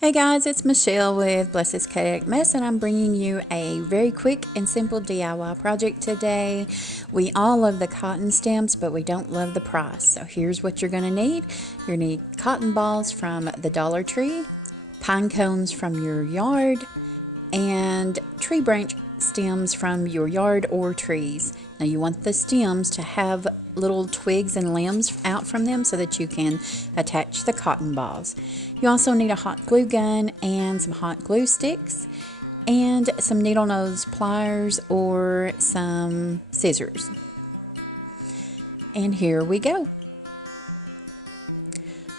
Hey guys, it's Michelle with Bless's Chaotic Mess, and I'm bringing you a very quick and simple DIY project today. We all love the cotton stems, but we don't love the price. So here's what you're going to need. You're going to need cotton balls from the Dollar Tree, pine cones from your yard, and tree branch stems from your yard or trees. Now you want the stems to have little twigs and limbs out from them so that you can attach the cotton balls. You also need a hot glue gun and some hot glue sticks and some needle nose pliers or some scissors. And here we go.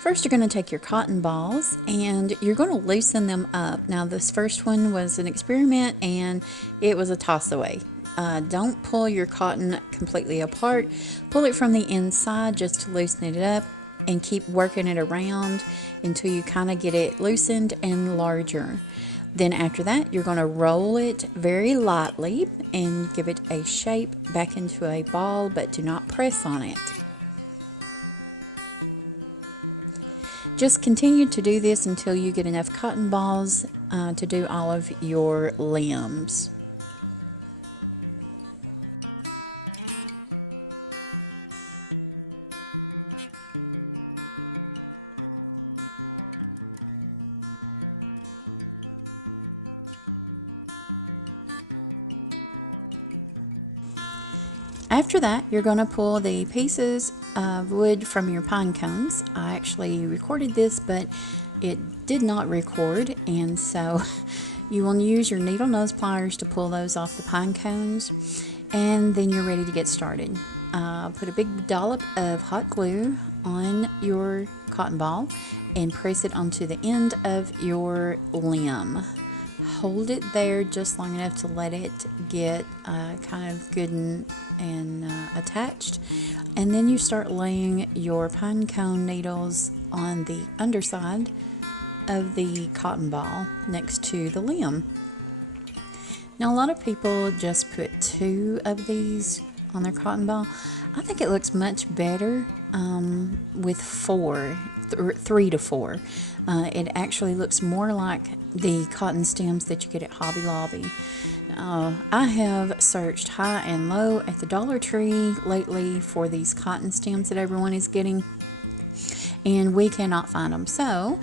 First, you're going to take your cotton balls and you're going to loosen them up. Now, this first one was an experiment and it was a toss away. Don't pull your cotton completely apart. Pull it from the inside just to loosen it up and keep working it around until you kind of get it loosened and larger. Then after that, you're going to roll it very lightly and give it a shape back into a ball, but do not press on it. Just continue to do this until you get enough cotton balls to do all of your limbs. After that, you're going to pull the pieces of wood from your pine cones. I actually recorded this, but it did not record, and so you will use your needle nose pliers to pull those off the pine cones, and then you're ready to get started. Put a big dollop of hot glue on your cotton ball and press it onto the end of your limb. Hold it there just long enough to let it get kind of good and attached, and then you start laying your pine cone needles on the underside of the cotton ball next to the limb. Now, a lot of people just put 2 of these on their cotton ball. I think it looks much better with 3 to 4. It actually looks more like the cotton stems that you get at Hobby Lobby. I have searched high and low at the Dollar Tree lately for these cotton stems that everyone is getting, and we cannot find them. So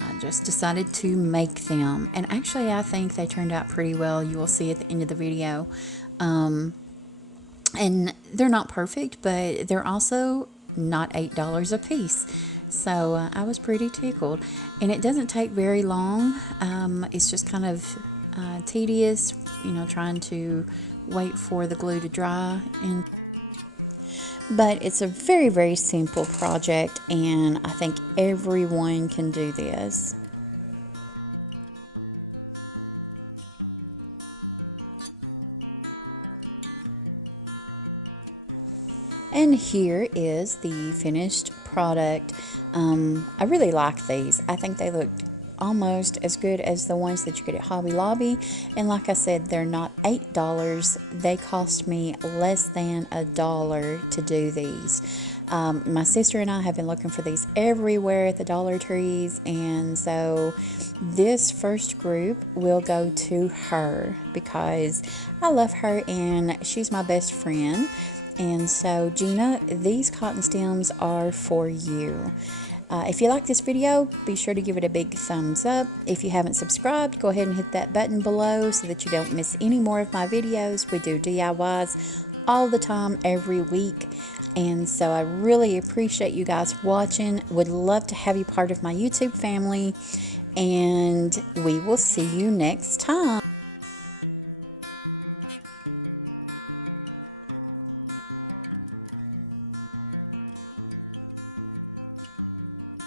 I just decided to make them, and actually I think they turned out pretty well. You will see at the end of the video. And they're not perfect, but they're also not $8 a piece. So I was pretty tickled, and it doesn't take very long. It's just kind of tedious, trying to wait for the glue to dry. But it's a very, very simple project, and I think everyone can do this. And here is the finished product. I really like these. I think they look almost as good as the ones that you get at Hobby Lobby, and like I said, they're not $8. They cost me less than $1 to do these. My sister and I have been looking for these everywhere at the Dollar Trees, and so this first group will go to her because I love her and she's my best friend. And so, Gina, these cotton stems are for you. If you like this video, be sure to give it a big thumbs up. If you haven't subscribed, go ahead and hit that button below so that you don't miss any more of my videos. We do DIYs all the time, every week. And so I really appreciate you guys watching. Would love to have you part of my YouTube family. And we will see you next time.